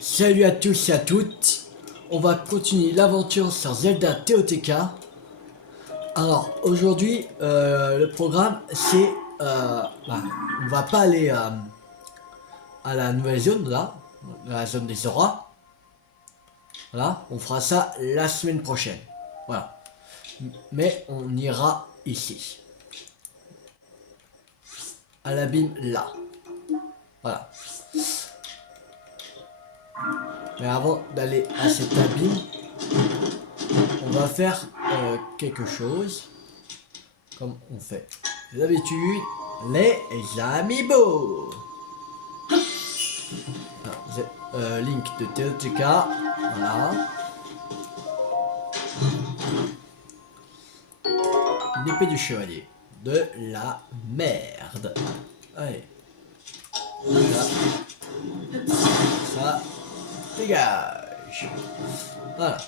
Salut à tous et à toutes. On va continuer l'aventure sur Zelda TOTK. Alors aujourd'hui, le programme c'est, on va pas aller à la nouvelle zone là, la zone des auras. Voilà, on fera ça la semaine prochaine. Voilà, mais on ira ici, à l'abîme là. Voilà. Mais avant d'aller à cet abîme, on va faire quelque chose. Comme on fait d'habitude, les amiibo. Link de TOTK, voilà. Une épée du chevalier. De la merde. Allez. Là. Ça dégage. Voilà.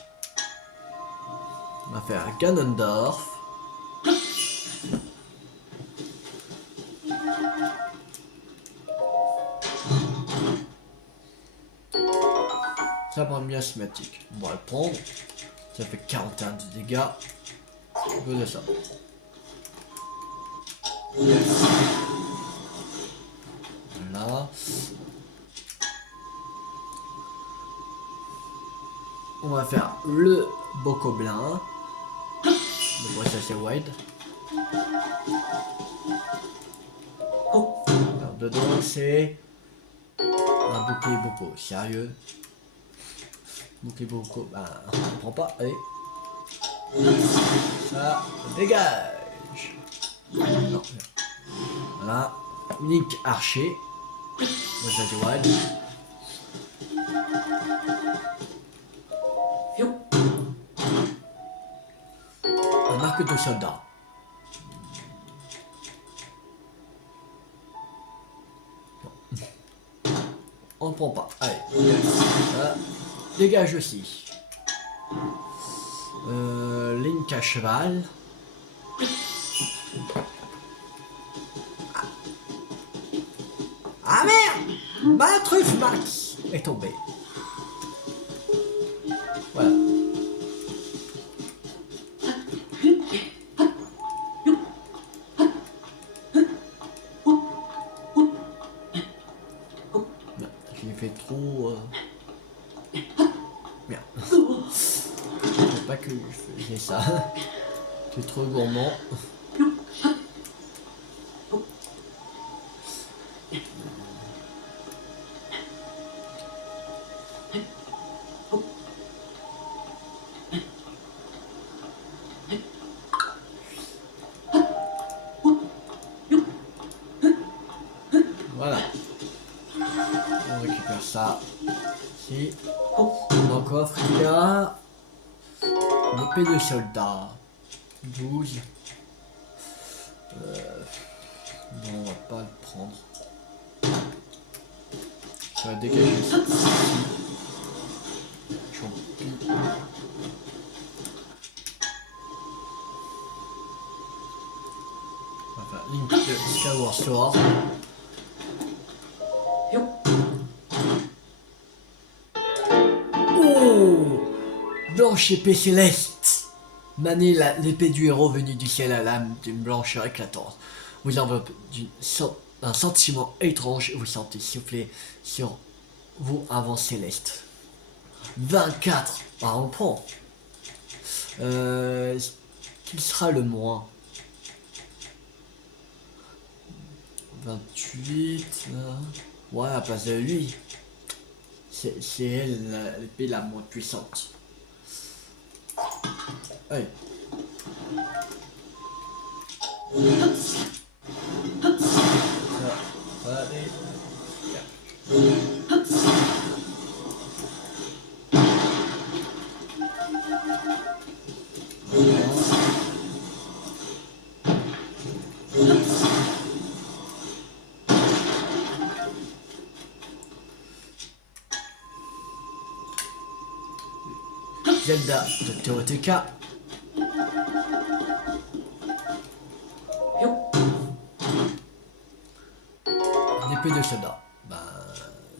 On va faire un Ganondorf. Ça prend bien cinématique. On va le prendre. Ça fait 41 de dégâts. On peut de ça. Voilà. On va faire le Bokoblin. Le bois assez wide. Alors, dedans c'est un bouclier Boko. Sérieux? Bouclier Boko. Bah, on prend pas. Allez. Ça dégage. Non. Voilà. Unique archer. Bois assez wide. Un arc de soldat. On ne prend pas. Allez. Voilà. Dégage aussi. Link à cheval. Ah merde! Ma truffe Max est tombée. Voilà. J'ai fait trop... Merde. C'est pas que je faisais ça. C'est trop gourmand. Voilà. On récupère ça. Ici. Dans le coffre, il y a une épée de soldat. 12. Non, on va pas le prendre. Ça va dégager ça. Champi. Enfin, Link de Skyward Sword. Oh! Blanche épée céleste. Maniez l'épée du héros venu du ciel à l'âme d'une blancheur éclatante. Vous enveloppe d'un sentiment étrange et vous sentez souffler sur vous un vent céleste. 24. Ah, on prend. Qui sera le moins? 28. Ouais, à place de lui. C'est elle l'épée la moins puissante. Allez. Allez. Zelda de TOTK. Une épée de soldat. Bah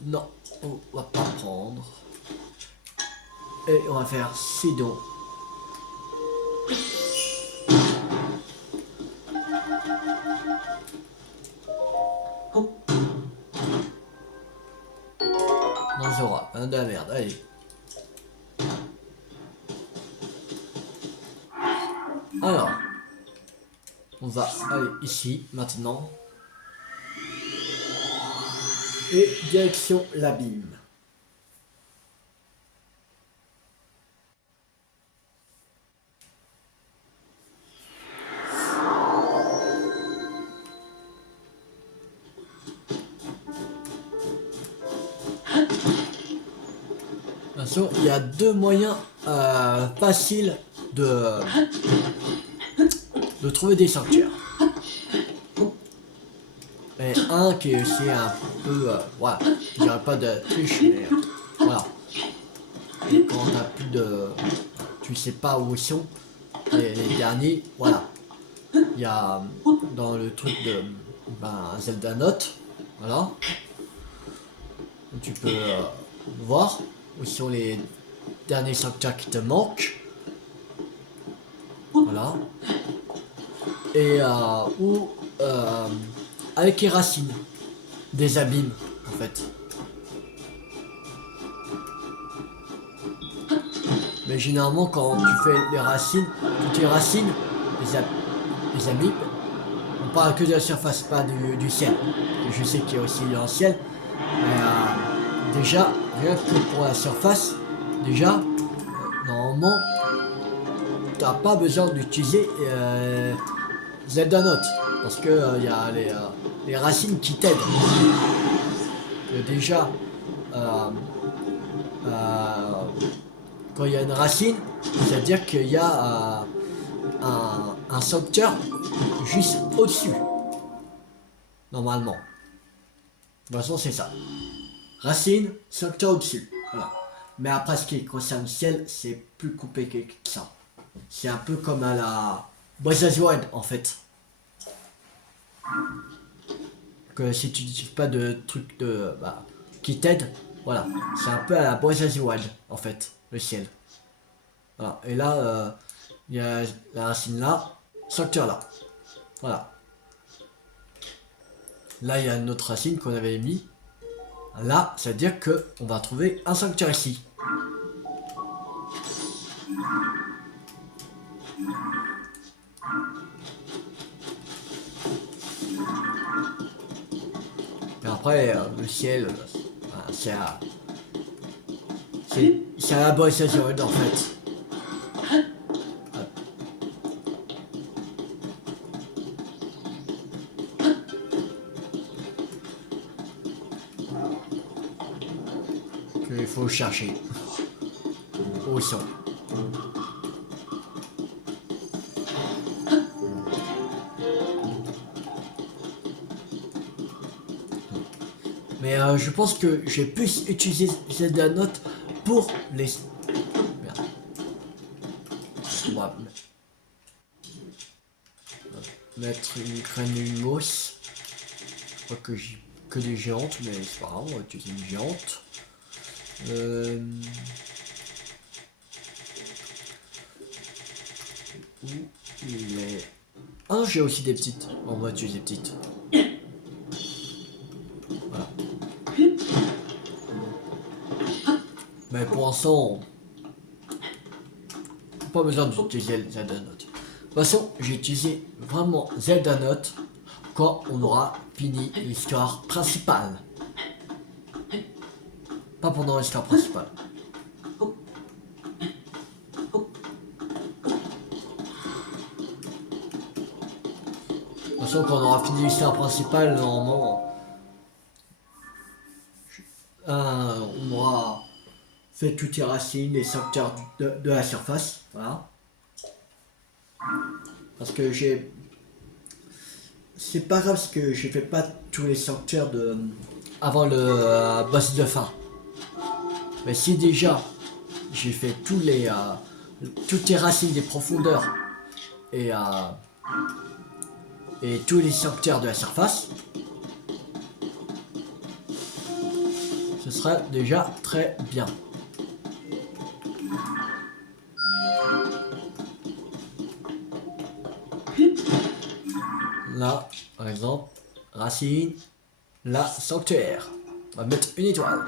non. on va pas prendre. Et on va faire Sidon. Non, Zora, hein, de la merde, allez. Alors, on va aller ici maintenant. Et direction l'abîme. Attention, il y a deux moyens faciles de trouver des sanctuaires. Et un qui est aussi un peu, voilà, je dirais pas de triche, mais voilà. Et quand t'as plus de, tu sais pas où ils sont, les derniers, voilà. Il y a dans le truc de Zelda Note, voilà. Où tu peux voir où sont les derniers sanctuaires qui te manquent. Voilà. Et où avec les racines des abîmes en fait. Mais généralement quand tu fais les racines, toutes les racines, les abîmes, on parle que de la surface, pas du ciel. Je sais qu'il y a aussi le ciel, mais déjà, rien que pour la surface, déjà, normalement, t'as pas besoin d'utiliser Zelda Note, parce que il y a les racines qui t'aident. Déjà, euh, euh, quand il y a une racine, c'est-à-dire qu'il y a un sanctuaire juste au-dessus. Normalement. De toute façon, c'est ça. Racine, sanctuaire au-dessus. Voilà. Mais après, ce qui concerne le ciel, c'est plus compliqué que ça. C'est un peu comme à la Breath Wild, en fait. Que si tu n'utilises pas de trucs qui t'aident, voilà. C'est un peu à la Breath Wild, en fait, le ciel. Voilà. Et là, il y a la racine là, sanctuaire là. Voilà. Là, il y a une autre racine qu'on avait mis. Là, ça veut dire que on va trouver un sanctuaire ici. Et après, le ciel, c'est à la bonne saison en fait. Il faut chercher. Où ils sont. Mais je pense que j'ai plus utilisé Zelda Note pour les... Merde. On va mettre une graine une mousse. Je crois que j'ai que des géantes, mais c'est pas grave, on va utiliser une géante. Où il est... Ah non, j'ai aussi des petites. On va utiliser des petites. Voilà. Mais pour l'instant, pas besoin d'utiliser Zelda Note. De toute façon, j'ai utilisé vraiment Zelda Note quand on aura fini l'histoire principale. Pas pendant l'histoire principale. De toute façon, quand on aura fini l'histoire principale, normalement, on aura fait toutes les racines, les sanctuaires de la surface. Voilà. Parce que c'est pas grave parce que je fais pas tous les sanctuaires avant le boss de fin. Mais si déjà j'ai fait toutes les racines des profondeurs et tous les sanctuaires de la surface, Ce sera déjà très bien. Là, par exemple, racine, là, sanctuaire. On va mettre une étoile.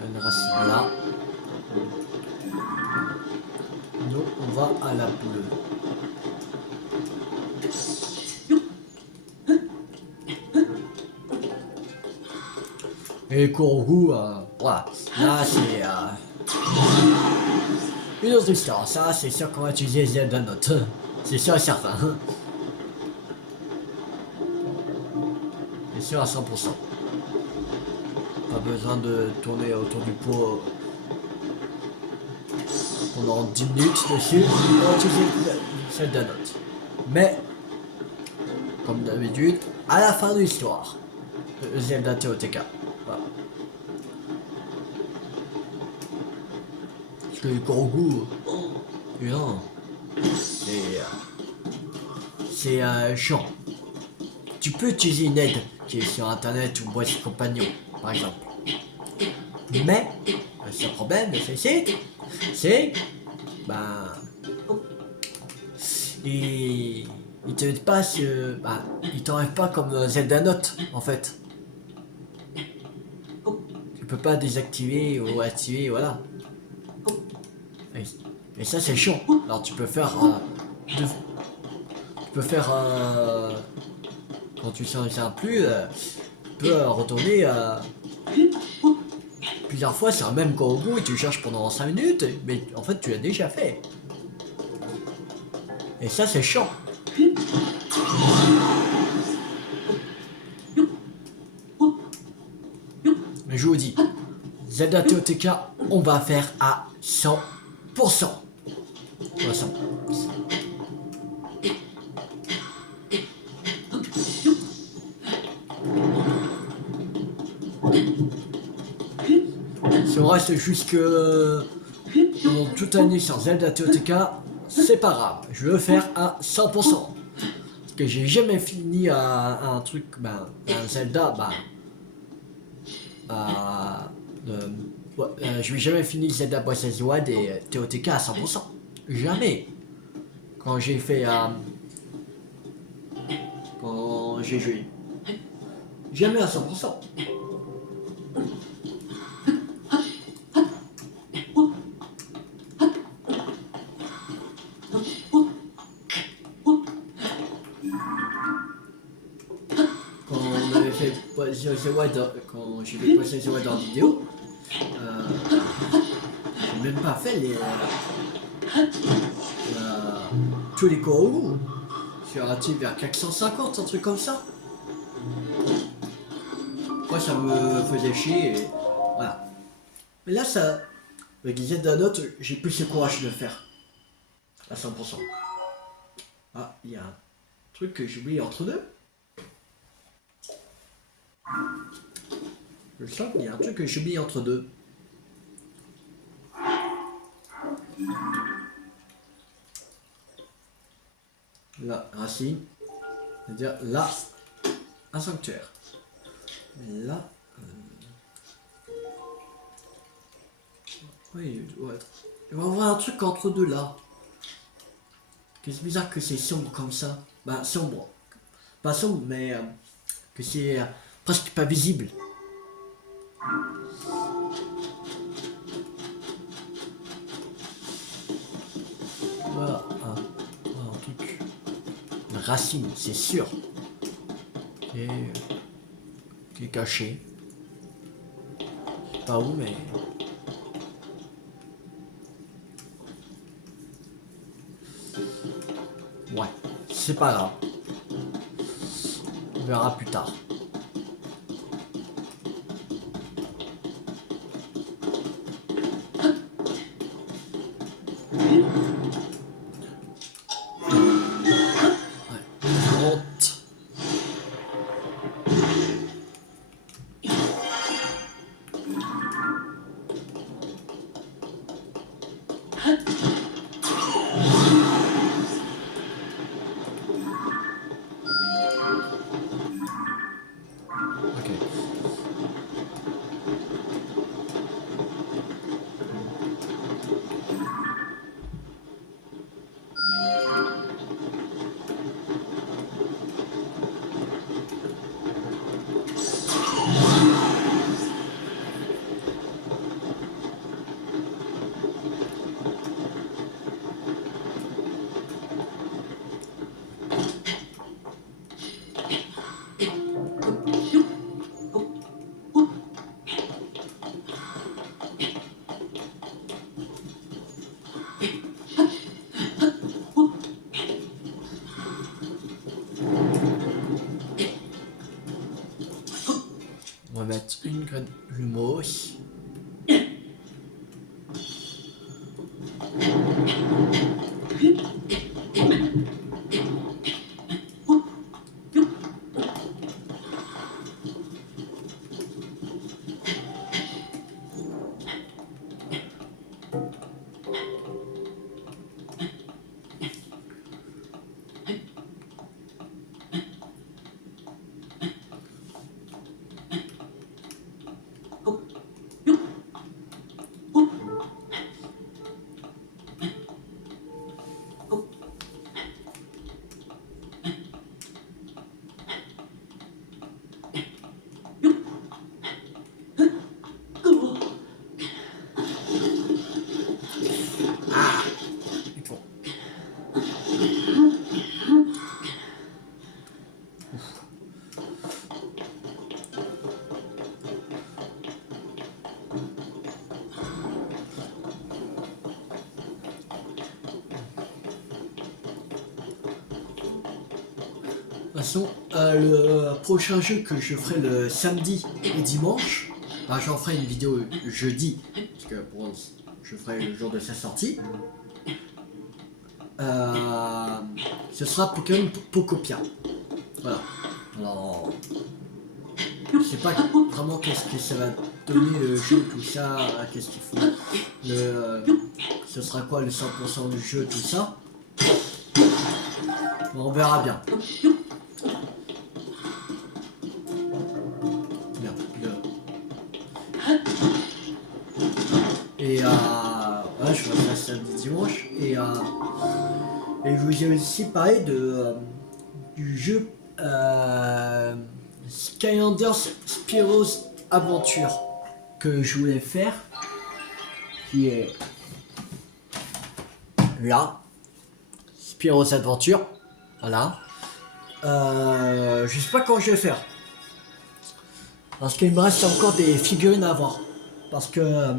Une racine là. Nous, on va à la bleue. Et Kourou, voilà. Là, c'est une autre histoire. Ça, c'est sûr qu'on va utiliser Zelda Note. C'est sûr et certain. C'est sûr à 100%. Pas besoin de tourner autour du pot pendant 10 minutes dessus. On va utiliser Zelda Note. Mais, comme d'habitude, à la fin de l'histoire, Zelda TOTK. Voilà. Parce que le Kourou, non, c'est chiant. Tu peux utiliser une aide qui est sur internet ou boîte compagnon, par exemple. Mais, le seul problème de ceci, c'est, ben, il te passe, il t'enlève pas comme Zelda Note, en fait. Tu peux pas désactiver ou activer, voilà. Et ça, c'est chiant. Alors, tu peux faire, quand tu sens ça plus, tu peux retourner plusieurs fois sur un même Kourou et tu cherches pendant 5 minutes, mais en fait tu l'as déjà fait. Et ça c'est chiant. Mais je vous dis, Zelda TOTK, on va faire à 100%. De toute façon. Si on reste jusque pendant toute l'année sur Zelda TOTK, c'est pas grave, je veux faire à 100%. Parce que j'ai jamais fini un truc, un Zelda, je vais jamais fini Zelda Breath of the Wild et TOTK à 100%. Jamais. Quand j'ai fait, quand j'ai joué. Jamais à 100%. Quand j'ai fait Breath of the Wild en vidéo, j'ai même pas fait tous les Kourou. Je suis arrêté vers 450, un truc comme ça. Moi ça me faisait chier et voilà. Mais là ça, avec les Zelda Note, j'ai plus le courage de le faire. À 100%. Ah, il y a un truc que j'ai oublié entre deux. Je sens qu'il y a un truc que j'ai oublié entre deux. Là, racine. C'est-à-dire là, un sanctuaire. Mais là. Oui, il doit être. Il va y avoir un truc entre deux là. C'est bizarre que c'est sombre comme ça. Bah, sombre. Pas sombre, mais que c'est presque pas visible. Voilà, un truc. Une racine, c'est sûr. Et qui est caché. Je sais pas où, mais. Ouais, c'est pas grave. On verra plus tard. Honte. Ok. On va mettre une graine lumos. De toute façon, le prochain jeu que je ferai le samedi et dimanche, bah, j'en ferai une vidéo jeudi, parce que bon, je ferai le jour de sa sortie. Ce sera Pokémon Pocopia. Voilà. Alors, je sais pas vraiment qu'est-ce que ça va donner le jeu, tout ça, qu'est-ce qu'il faut. Ce sera quoi le 100% du jeu, tout ça. Bon, on verra bien. Et ouais, je ferai ça samedi dimanche. Et je vous ai aussi parlé du jeu Skylanders Spyro's Adventure que je voulais faire, qui est là, Spyro's Adventure, voilà. Je sais pas quand je vais faire, parce qu'il me reste encore des figurines à voir, parce que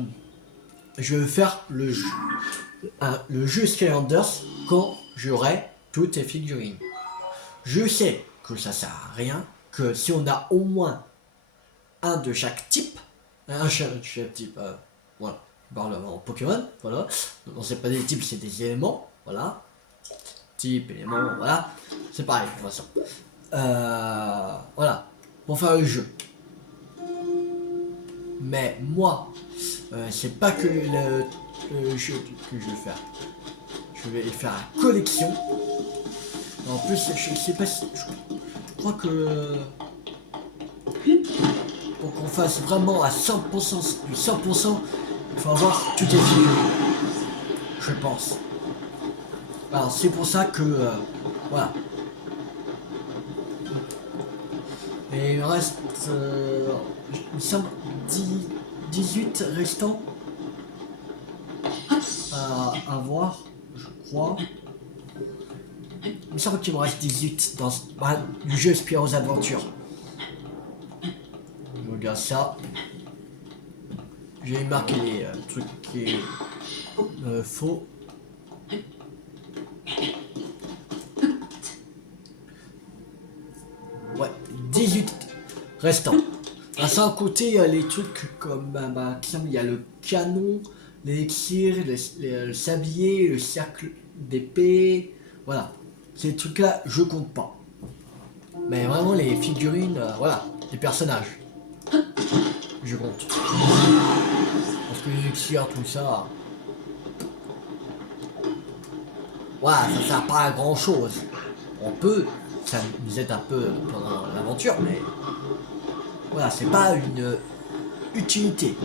je vais faire le jeu Skylanders quand j'aurai toutes les figurines. Je sais que ça sert à rien, que si on a au moins un de chaque type, chaque type, voilà, je parle en Pokémon, voilà, non c'est pas des types, c'est des éléments, voilà, type, élément, voilà, c'est pareil de toute façon. Voilà, pour faire le jeu. Mais moi, c'est pas que le jeu que je vais faire. Je vais faire la collection. En plus, je sais pas si... Je crois que... Pour qu'on fasse vraiment à 100%, du 100%, il faut avoir toutes les figurines. Je pense. Alors c'est pour ça que... voilà. Et il reste... il semble 18 restants à voir, je crois. Il me semble qu'il me reste 18 dans du jeu Spyro's Adventure. Je regarde ça. J'ai marqué les trucs qui est faux. Ouais, 18 restants. Sans côté les trucs comme il y a le canon, l'élixir, le sablier, le cercle d'épée, voilà. Ces trucs-là, je compte pas. Mais vraiment les figurines, voilà, les personnages, je compte. Parce que l'élixir, tout ça, voilà, ça sert pas à grand chose. On peut, ça nous aide un peu pendant l'aventure, mais voilà, c'est pas une utilité.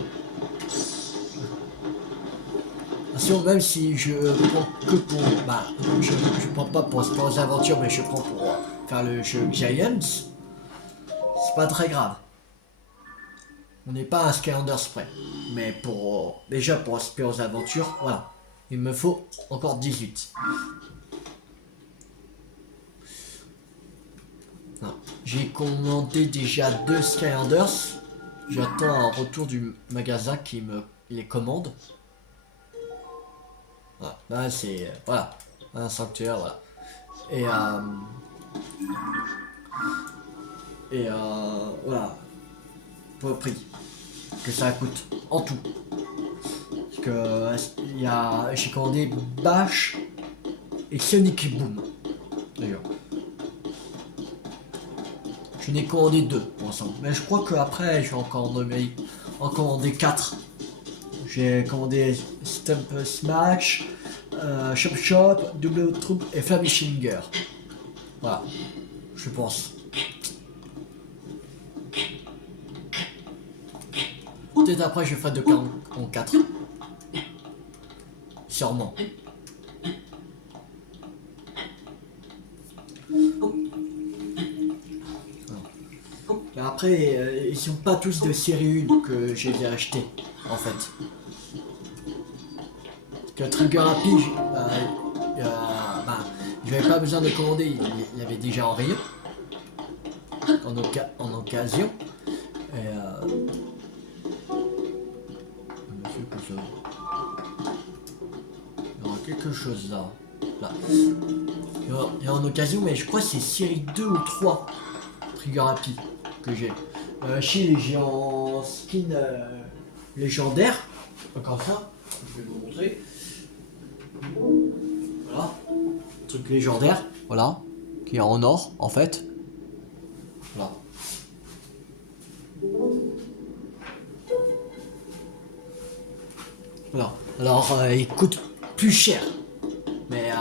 Attention, même si je prends que pour, bah, je prends pas pour les aventures, mais je prends pour faire le jeu Giants, c'est pas très grave. On n'est pas à Skylanders près. Mais pour déjà pour aspirer aux aventures, voilà. Il me faut encore 18. J'ai commandé déjà 2 Skylanders. J'attends un retour du magasin qui me les commande. Voilà. Là c'est voilà. Un sanctuaire, voilà. Et voilà. Pour le prix que ça coûte en tout. Parce que j'ai commandé Bash et Sonic Boom. D'ailleurs. Je n'ai commandé 2 pour l'instant. Mais je crois qu'après, je vais en commander 4. J'ai commandé Stump Smash, Chop Chop, Double Troop et Flamishlinger. Voilà, je pense. Peut-être après, je ferai 2 en 4. Sûrement. Mais après, ils sont pas tous de série 1 que j'ai acheté, en fait. Parce que Trigger Happy, j'avais pas besoin de commander, il y avait déjà en rayon. En occasion. Et il y aura quelque chose là. Là. Il y a en occasion, mais je crois que c'est série 2 ou 3 Trigger Happy que j'ai. Chez j'ai en skin légendaire. Encore ça, je vais vous montrer. Voilà. Truc légendaire, voilà. Qui est en or en fait. Voilà. Voilà. Alors il coûte plus cher. Mais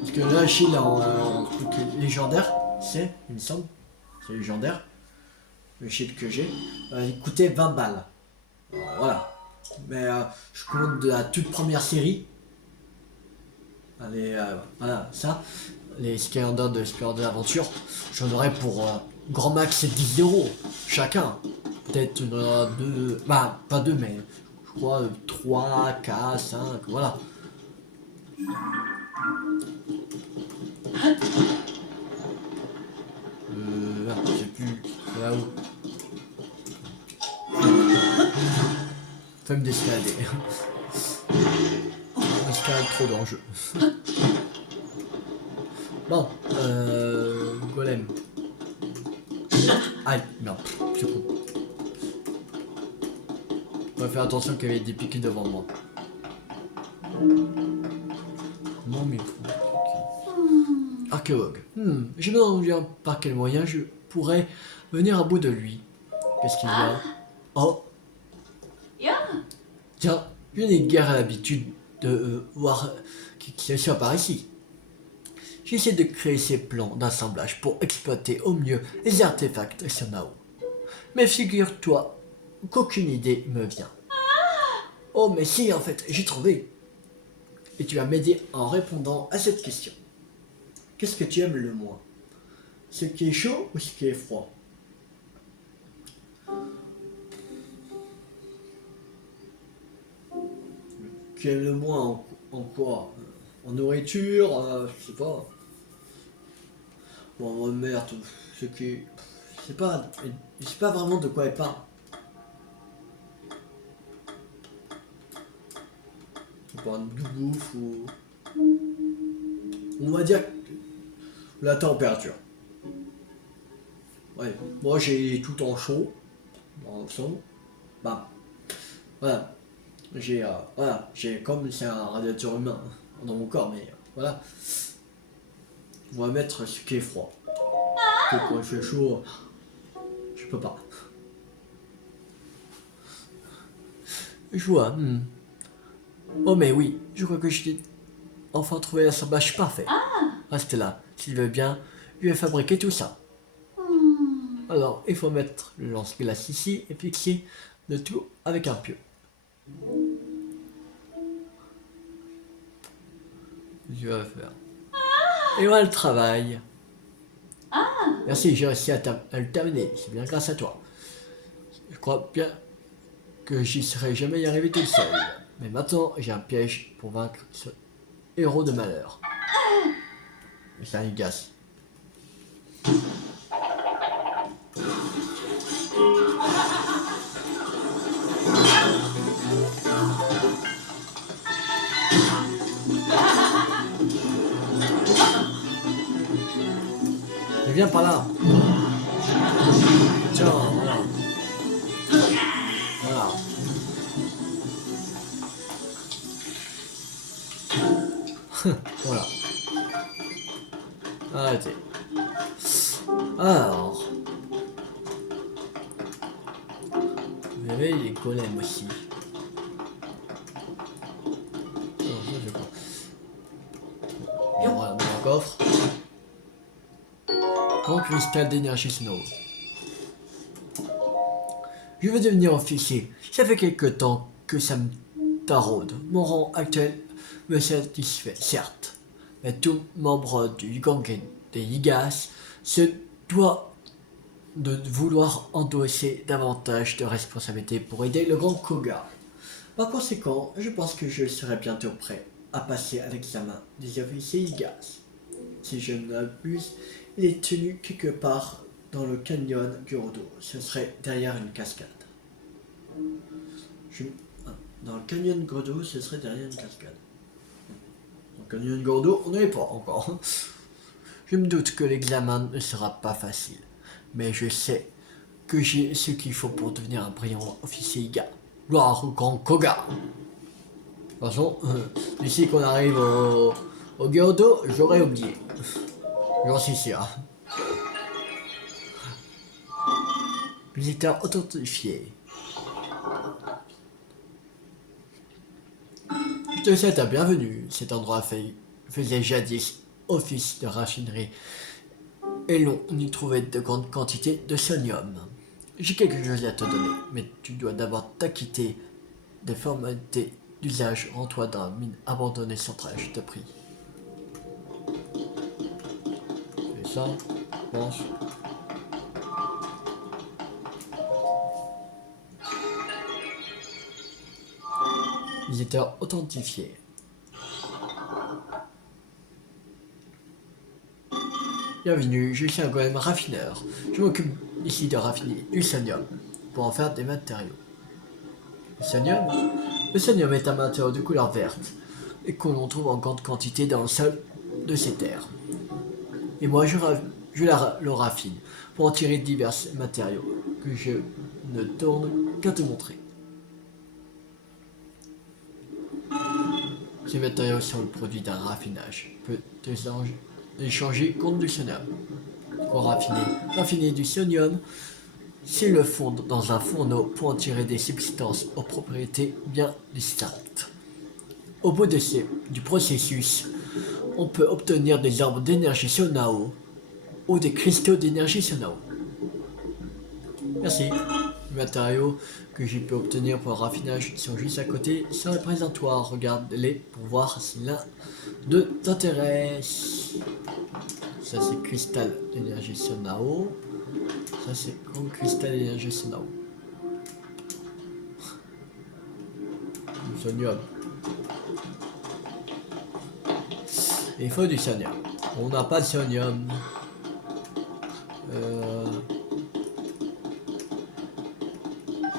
parce que là, Shield en truc légendaire, il me semble, c'est légendaire, le shield que j'ai, il coûtait 20 balles. Alors, voilà. Mais je commande de la toute première série. Allez, voilà, ça. Les Skylanders de Skylanders Adventure, j'en aurais pour grand max 10 € chacun. Peut-être 2, bah pas 2, mais je crois 3, 4, 5, voilà. Je sais plus, là où. Femme d'escalader. Escalade trop d'enjeux. Bon, golem. Aïe, merde, c'est con. On va faire attention qu'il y avait des piquets devant moi. Mon micro. Archéologue. Je me demande par quel moyen je pourrais venir à bout de lui. Qu'est-ce qu'il y a? Oh. Tiens, je n'ai guère l'habitude de voir qui soit par ici. J'essaie de créer ces plans d'assemblage pour exploiter au mieux les artefacts sur Nao. Mais figure-toi qu'aucune idée me vient. Oh mais si, en fait, j'ai trouvé. Et tu vas m'aider en répondant à cette question. Qu'est-ce que tu aimes le moins? Ce qui est chaud ou ce qui est froid? Tu aimes le moins en quoi? En nourriture, je sais pas. Bon, merde, ce qui... Je sais pas vraiment de quoi elle parle. On parle de bouffe ou... On va dire la température. Ouais, moi j'ai tout en chaud, dans le son. Bah, Voilà. J'ai comme c'est un radiateur humain dans mon corps, mais voilà. On va mettre ce qui est froid. Que quand il fait chaud, je peux pas. Je vois. Oh mais oui, je crois que j'ai enfin trouvé l'assemblage parfait. Reste là, s'il veut bien, je vais fabriquer tout ça. Alors, il faut mettre le lance-glace ici et fixer le tout avec un pieu. Je vais faire. Et voilà le travail. Merci, j'ai réussi à le terminer. C'est bien grâce à toi. Je crois bien que j'y serais jamais y arrivé tout seul. Mais maintenant, j'ai un piège pour vaincre ce héros de malheur. C'est un Igas. Mais viens par là. Tiens, voilà. Voilà. Voilà. Arrêtez. Alors. Vous avez les golems aussi. Alors, ça, je crois. Et voilà, dans le coffre. Grand cristal d'énergie snow. Je veux devenir officier. Ça fait quelque temps que ça me taraude. Mon rang actuel me satisfait, certes. Mais tout membre du gang des Yigas se doit de vouloir endosser davantage de responsabilités pour aider le grand Koga. Par conséquent, je pense que je serai bientôt prêt à passer à l'examen des officiers Yigas. Si je ne m'abuse, il est tenu quelque part dans le canyon Gurdo. Ce serait derrière une cascade. Dans le canyon Gurdo, ce serait derrière une cascade. Dans le canyon Gurdo, on n'y est pas encore. Je me doute que l'examen ne sera pas facile, mais je sais que j'ai ce qu'il faut pour devenir un brillant officier Iga. Gloire au grand Koga. De toute façon, d'ici qu'on arrive au Gurdo, j'aurais oublié. J'en suis sûr. Visiteur authentifié. Je te souhaite la bienvenue. Cet endroit faisait jadis office de raffinerie et l'on y trouvait de grandes quantités de sonium. J'ai quelque chose à te donner, mais tu dois d'abord t'acquitter des formalités d'usage. Rends-toi dans la mine abandonnée centrale, je te prie. Et ça, je pense. Visiteur authentifié. Bienvenue, je suis un golem raffineur. Je m'occupe ici de raffiner du sonium pour en faire des matériaux. Le sonium? Le sonium est un matériau de couleur verte et que l'on trouve en grande quantité dans le sol de ces terres. Et moi, le raffine pour en tirer divers matériaux que je ne tourne qu'à te montrer. Ces matériaux sont le produit d'un raffinage. Peut échanger contre du sonium. Pour raffiner du sonium, c'est le fondre dans un fourneau pour en tirer des substances aux propriétés bien distinctes. Au bout du processus, on peut obtenir des arbres d'énergie Sonao ou des cristaux d'énergie Sonao. Merci. Les matériaux que j'ai pu obtenir pour le raffinage sont juste à côté sur le présentoir. Regarde-les pour voir si l'un d'eux t'intéresse. Ça c'est cristal d'énergie Sonao. Ça c'est grand cristal d'énergie Sonao. Du sonium. Il faut du sonium. On n'a pas de sonium.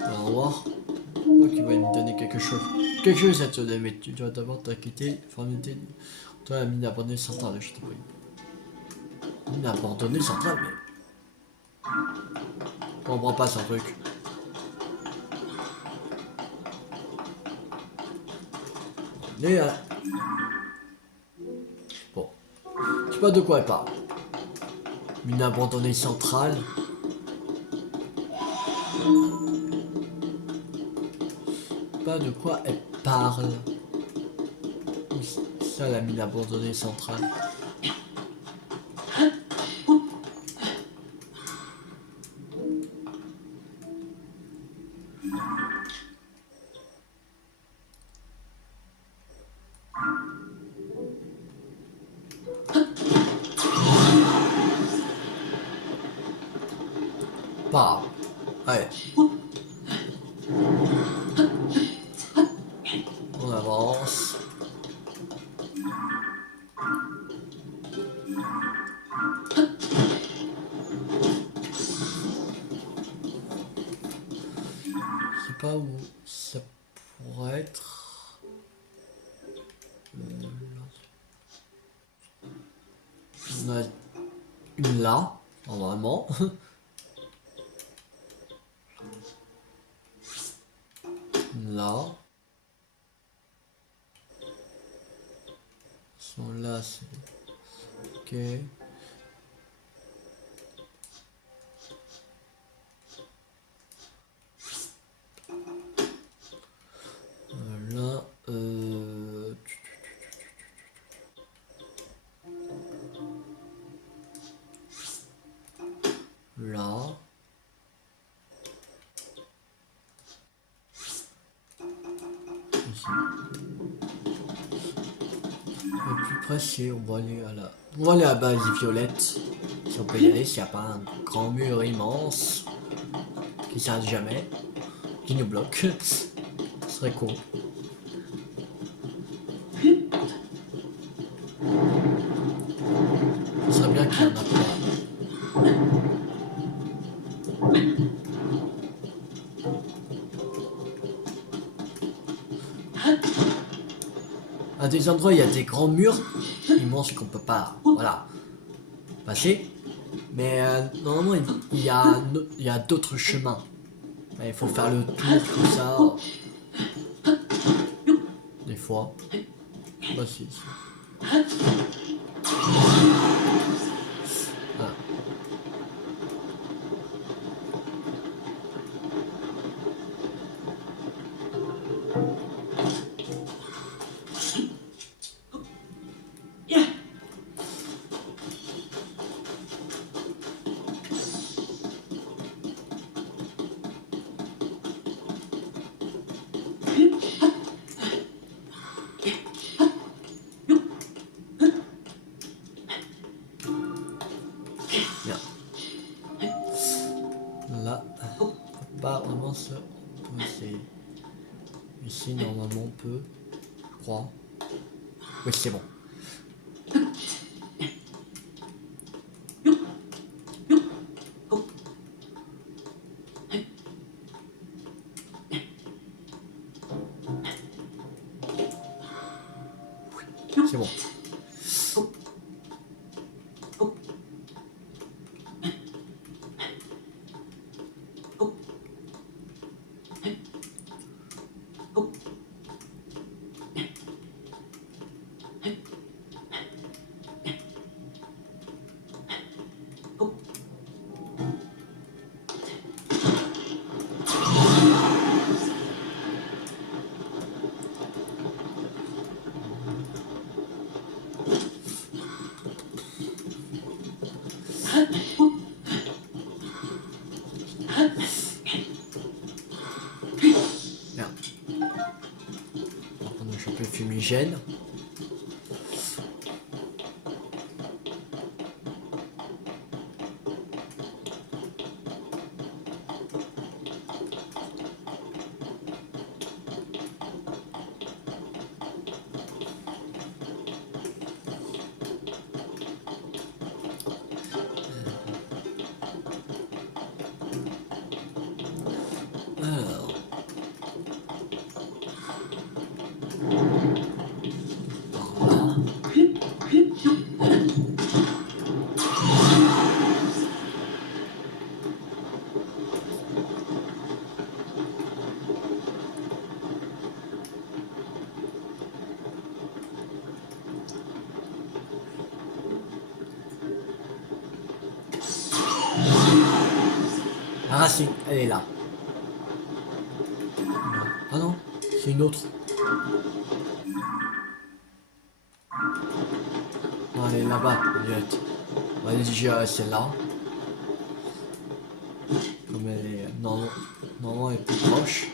On va voir. Donc il va me donner quelque chose. Quelque chose à te donner, mais tu dois d'abord t'acquitter. Formalité. Toi la mine abandonnée centrale, je te prie. Mine abandonnée centrale, mais. Je comprends pas ce truc. Mais bon, je sais pas de quoi elle parle. Une abandonnée centrale. Pas de quoi elle parle. Ça, la mine abandonnée centrale. Pas. Allez. On avance. Je sais pas où ça pourrait être. On a une là, normalement. Une là. Sont là, c'est ok. Là, là. Ici. Le plus près, c'est on va aller à la. On va aller à la base violette. Si on peut y aller, s'il n'y a pas un grand mur immense qui s'arrête jamais, qui nous bloque. Ce serait cool. Ce serait bien qu'il y en a pas. À des endroits, il y a des grands murs immenses qu'on peut pas, voilà, passer. Mais normalement, il y a d'autres chemins. Il faut faire le tour, tout ça. Des fois. Bah si. Ah. Bien. Là, faut pas vraiment se poser. Ici, normalement, on peut, je crois. Oui, c'est bon. C'est bon. Bien. On va choper le fumigène. Alors. racine, elle est là. Ah non, c'est une autre. Non, elle est là-bas, Juliette. On va aller gérer celle-là. Comme elle est... Non, normalement elle est plus proche.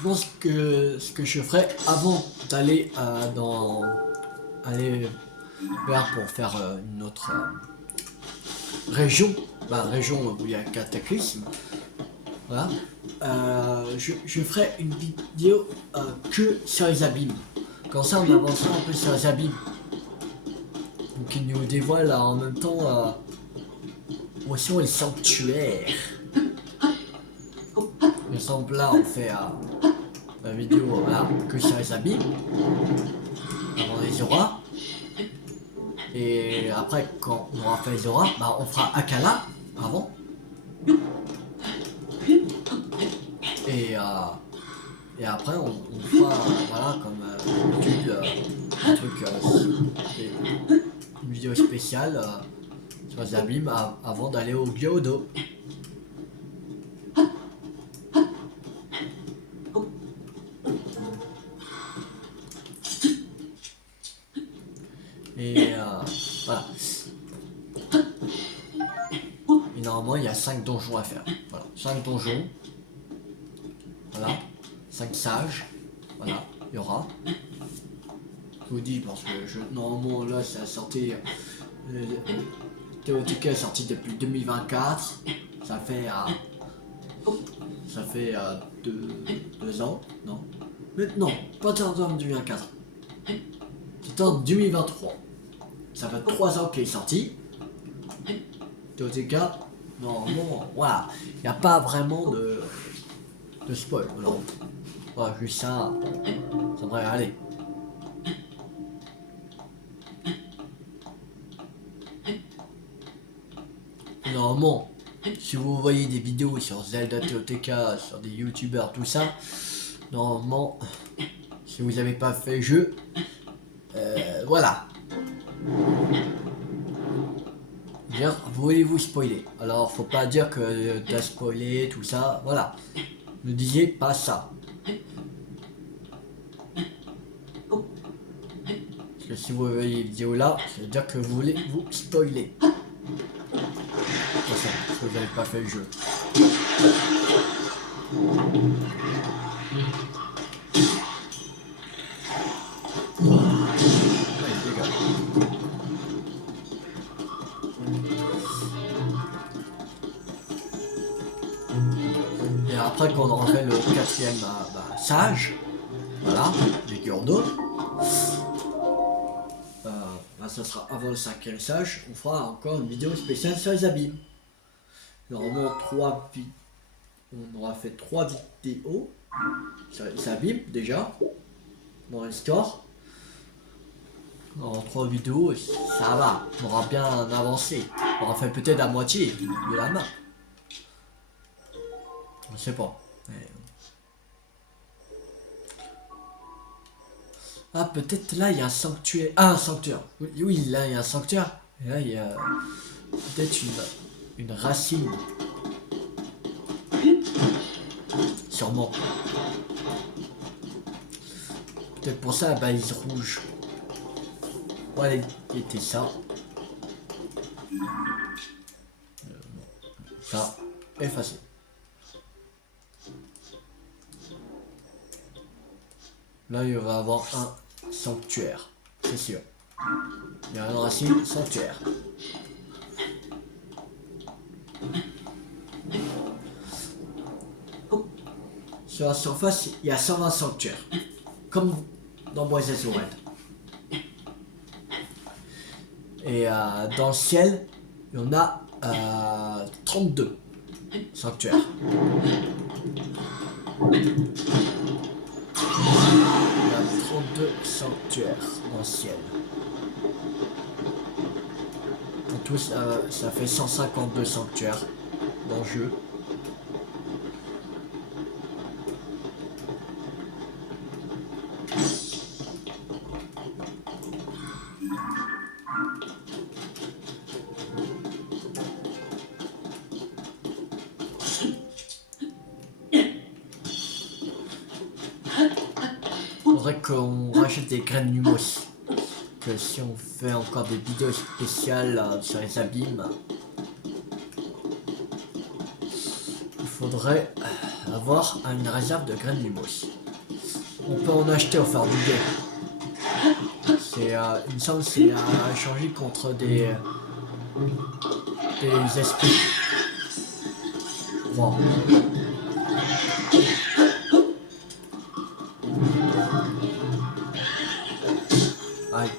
Je pense que ce que je ferais avant d'aller aller vers pour faire une autre région, région où il y a Cataclysme, voilà, je ferai une vidéo que sur les abîmes. Comme ça on avancera un peu sur les abîmes. Donc il nous dévoile en même temps où sont les sanctuaires. Il me semble là on fait la vidéo voilà, que sur les abîmes. Avant les auras. Et après quand on aura fait les auras, bah, on fera Akala avant. Et après on fera voilà comme d'habitude un truc une vidéo spéciale sur les abîmes avant d'aller au Geodo. Et voilà. Et normalement il y a 5 donjons à faire. Voilà, 5 donjons. Voilà. 5 sages. Voilà, il y aura. Je vous dis parce que normalement là c'est sorti. Teotica est sorti depuis 2024. Ça fait ça fait 2 ans, non? Mais non, pas en 2024. C'est en 2023. Ça fait 3 ans qu'il est sorti. Teotica, normalement, voilà. Il n'y a pas vraiment de spoil. Alors, voilà, juste ça devrait aller. Normalement, si vous voyez des vidéos sur Zelda TOTK, sur des youtubeurs, tout ça, normalement, si vous n'avez pas fait le jeu, voilà. Dire, voulez-vous spoiler? Alors, faut pas dire que t'as spoilé, tout ça, voilà. Ne disiez pas ça. Parce que si vous voyez les vidéos là, ça veut dire que vous voulez vous spoiler. Parce que vous n'avez pas fait le jeu. Et après qu'on aura fait le 4e sage, voilà, les Gyurdo, ça sera avant le 5e sage, on fera encore une vidéo spéciale sur les abîmes. Normalement on aura fait 3 vidéos sur les abîmes déjà, dans l'histoire. En 3 vidéos, ça va, on aura bien avancé. On aura fait peut-être la moitié de la map. Je sais pas. Ah, peut-être là il y a un sanctuaire. Ah, un sanctuaire. Oui, là il y a un sanctuaire. Et là il y a peut-être une racine. Sûrement. Peut-être pour ça la balise rouge. Voilà, il était ça. Ça, effacé. Là, il va y avoir un sanctuaire, c'est sûr. Il y a une racine sanctuaire. Sur la surface, il y a 120 sanctuaires, comme dans Bois Azurel. Et dans le ciel, il y en a 32. sanctuaire. Il y a 32 sanctuaires dans le ciel. En tout, ça fait 152 sanctuaires dans le jeu. Faudrait qu'on rachète des graines Lumos. Que si on fait encore des vidéos spéciales sur les abîmes, il faudrait avoir une réserve de graines Lumos. On peut en acheter au phare du guet. C'est, il me semble que c'est à échanger contre des esprits. Wow. Aïe.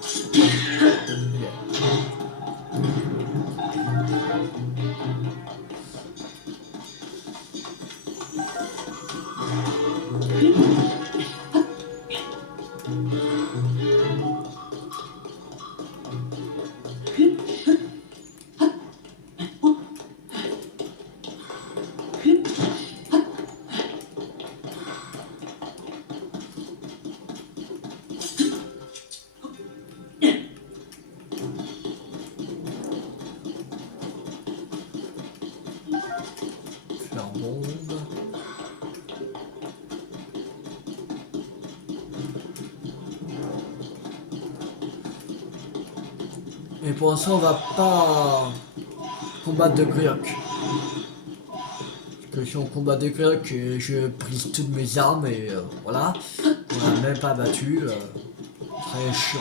Fleur bombe. Et pour l'instant, on va pas combattre de Griok. Parce que si on combat de Griok, je brise toutes mes armes et voilà. On n'a même pas battu. Très chiant.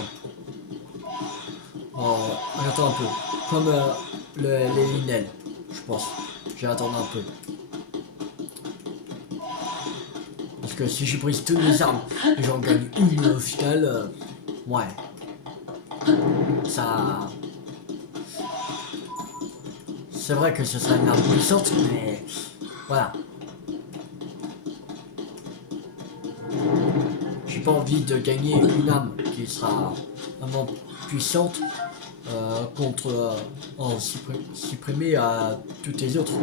Oh, j'attends un peu. Comme les Linel, je pense. Je vais attendre un peu. Parce que si je brise toutes mes armes et j'en gagne une au final, ouais. Ça... C'est vrai que ce sera une arme puissante, mais voilà. J'ai pas envie de gagner une arme qui sera vraiment puissante contre en supprimer à toutes les autres.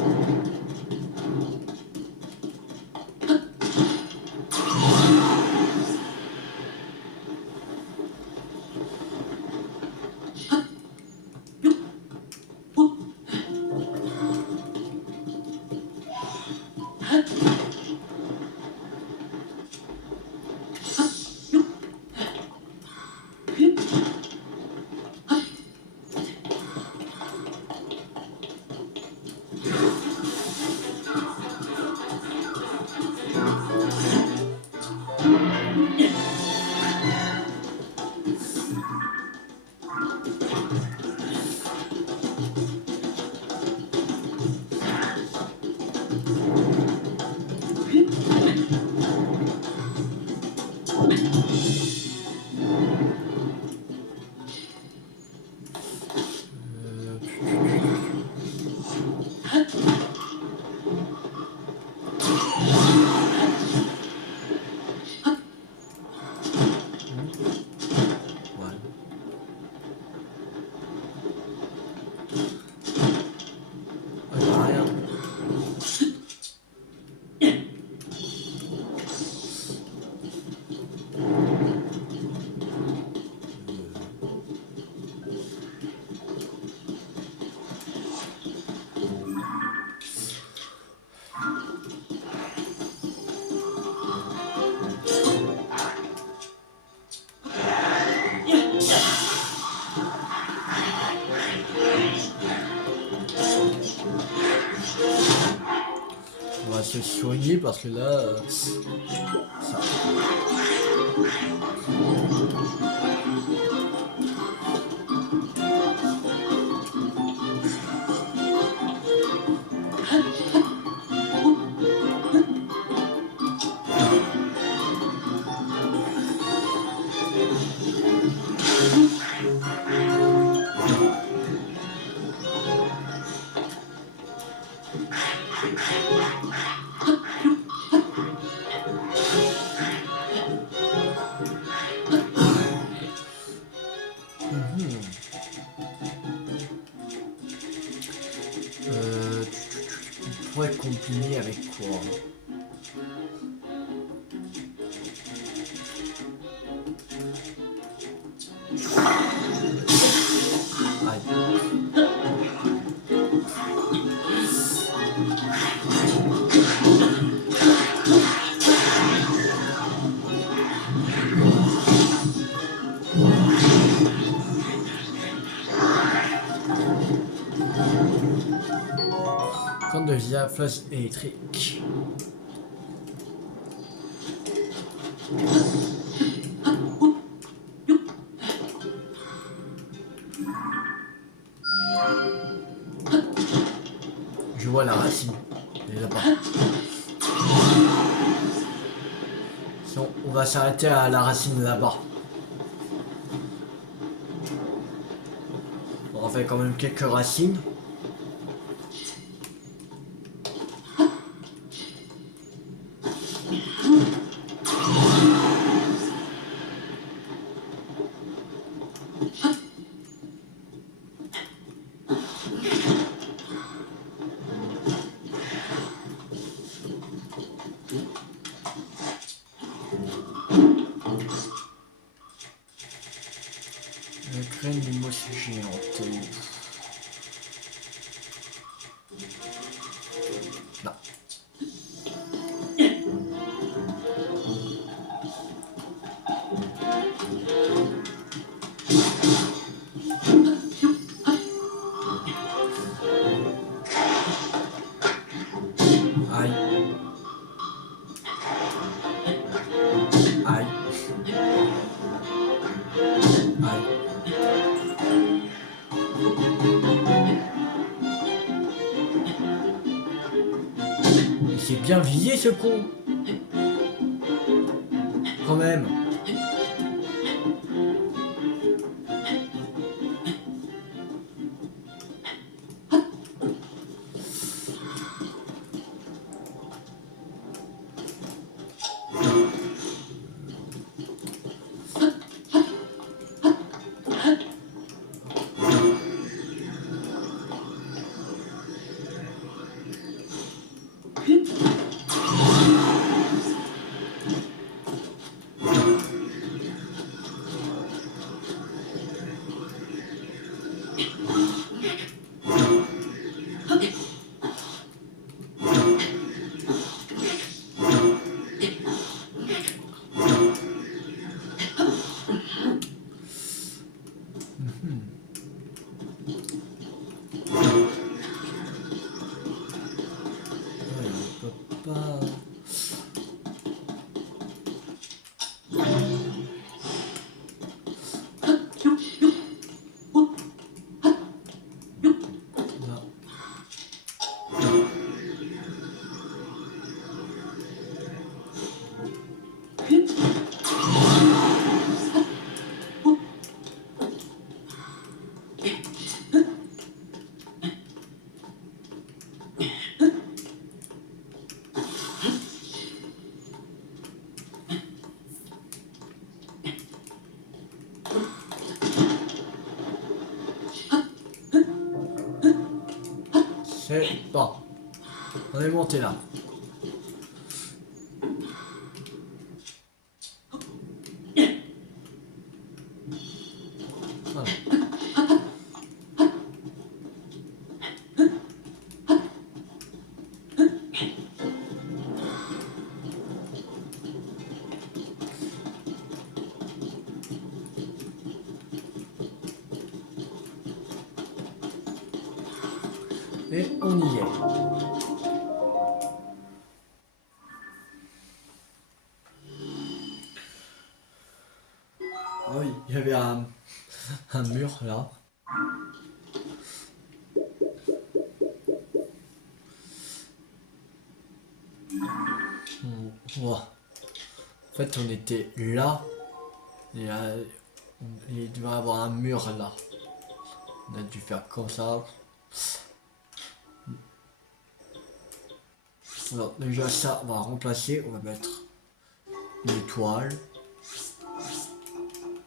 On va se soigner parce que là, ça... combiner avec quoi? Aïe. Compte de gyroflèche électrique. Je vois la racine. Elle est là-bas. Sinon, on va s'arrêter à la racine là-bas. On fait quand même quelques racines. Le graine d'une mousse géante. Là. Aïe. Aïe. Aïe. Il s'est bien visé ce con. Quand même. Pas... Là. C'est bon. On est monté là. Voilà. Et on y est. Ah oui, il y avait un mur là. Ouah. En fait, on était là. Et il devait y avoir un mur là. On a dû faire comme ça. Alors, déjà, ça, on va remplacer. On va mettre une étoile.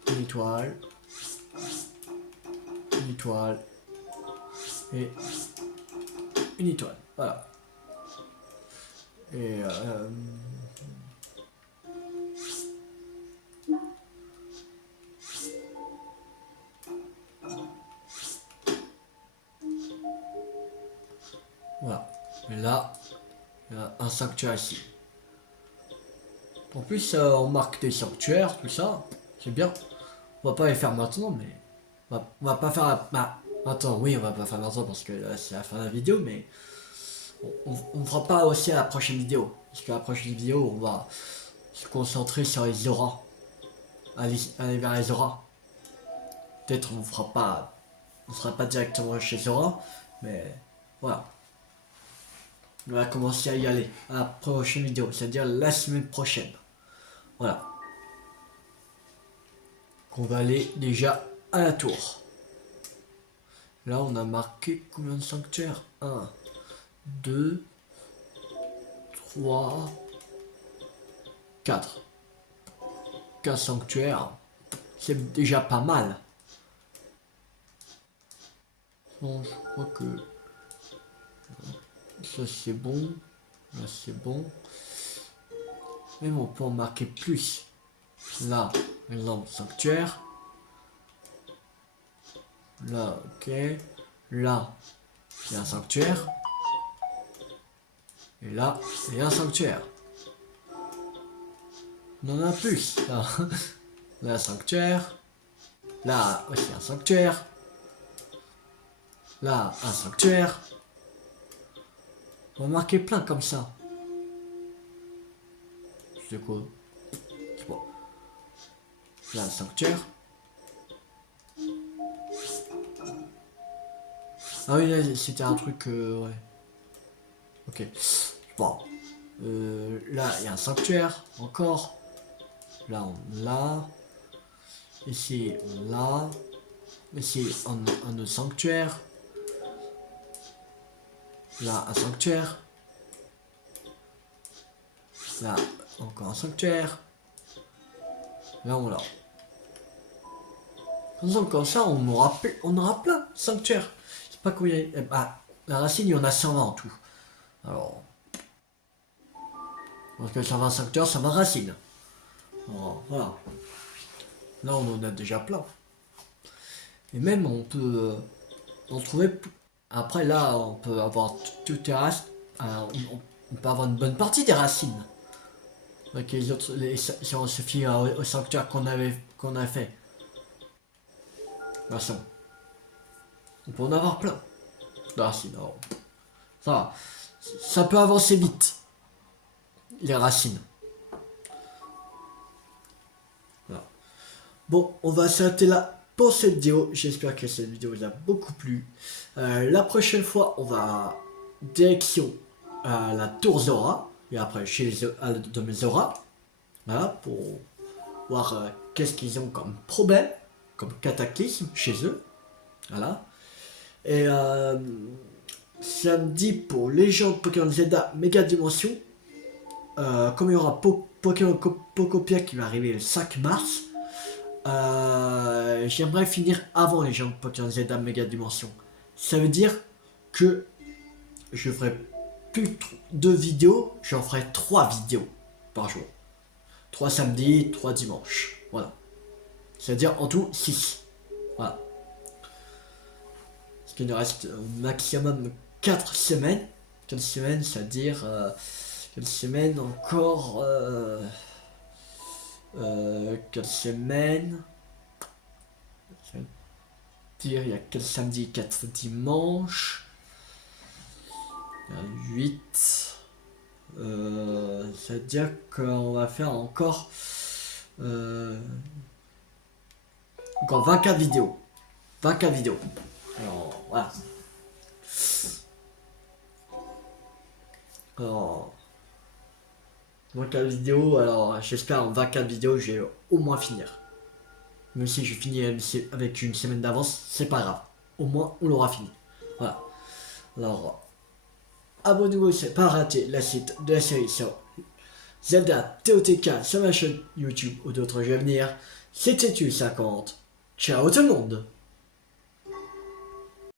Une étoile. Une étoile. Et une étoile. Voilà. Et voilà. Et là, il y a un sanctuaire ici. En plus, on marque des sanctuaires, tout ça. C'est bien. On va pas les faire maintenant, mais on va pas faire. Bah, attends, oui, on va pas faire maintenant parce que là, c'est la fin de la vidéo, mais on fera pas aussi à la prochaine vidéo. Parce que la prochaine vidéo, on va se concentrer sur les auras. Aller vers les auras. Peut-être on fera pas. On sera pas directement chez Zora, mais voilà. On va commencer à y aller à la prochaine vidéo, c'est-à-dire la semaine prochaine. Voilà. On va aller déjà à la tour. Là, on a marqué combien de sanctuaires? 1, 2, 3, 4. 4 sanctuaires. C'est déjà pas mal. Bon, je crois que ça c'est bon. Là c'est bon. Mais bon, on peut en marquer plus. Là, par exemple, sanctuaire. Là, ok. Là, il y a un sanctuaire. Et là, il y a un sanctuaire. On en a plus. Là, là un sanctuaire. Là aussi un sanctuaire. Là, un sanctuaire. On va marquer plein comme ça. C'est quoi? C'est bon. Là, un sanctuaire. Ah oui, là, c'était un truc... ouais. Ok. Bon. Là, il y a un sanctuaire. Encore. Là, on l'a. Ici, on l'a. Ici, un autre sanctuaire. Là, un sanctuaire. Là, encore un sanctuaire. Là, on l'a. Comme ça, on aura plein de sanctuaires. Je sais pas combien... Bah, la racine, il y en a 120 en tout. Alors... Parce que 120 sanctuaires, ça va racine. Alors, voilà. Là, on en a déjà plein. Et même, on peut en trouver... Après, là, on peut avoir toutes les racines. On peut avoir une bonne partie des racines. Avec les autres... si on se fie au sanctuaire qu'on a fait. De toute façon. On peut en avoir plein. De racines. Alors, ça peut avancer vite. Les racines. Voilà. Bon, on va s'arrêter là pour cette vidéo. J'espère que cette vidéo vous a beaucoup plu. La prochaine fois, on va direction à la tour Zora. Et après, chez les de Zora. Voilà, pour voir qu'est-ce qu'ils ont comme problème, comme cataclysme chez eux. Voilà. Et samedi pour Légende Pokémon Zelda Méga Dimension. Comme il y aura Pokémon Pocopia qui va arriver le 5 mars, j'aimerais finir avant les gens de Pokémon Zelda Mega Dimension. Ça veut dire que je ferai plus 2 vidéos, j'en ferai 3 vidéos par jour. 3 samedis, 3 dimanches. Voilà. C'est-à-dire en tout 6. Voilà. Parce qu'il nous reste au maximum 4 semaines. 4 semaines, c'est-à-dire... quelle semaine encore 4 semaines. C'est-à-dire il y a 4 samedis, 4 dimanches. 8. C'est-à-dire qu'on va faire encore 24 vidéos. 24 vidéos. Alors voilà. Alors, 24 vidéos, alors j'espère en 24 vidéos je vais au moins finir. Même si je finis avec une semaine d'avance, c'est pas grave. Au moins on l'aura fini. Voilà. Alors, abonnez-vous si pas raté la suite de la série sur Zelda TOTK sur ma chaîne YouTube ou d'autres jeux à venir. C'était Tu50. Ciao tout le monde!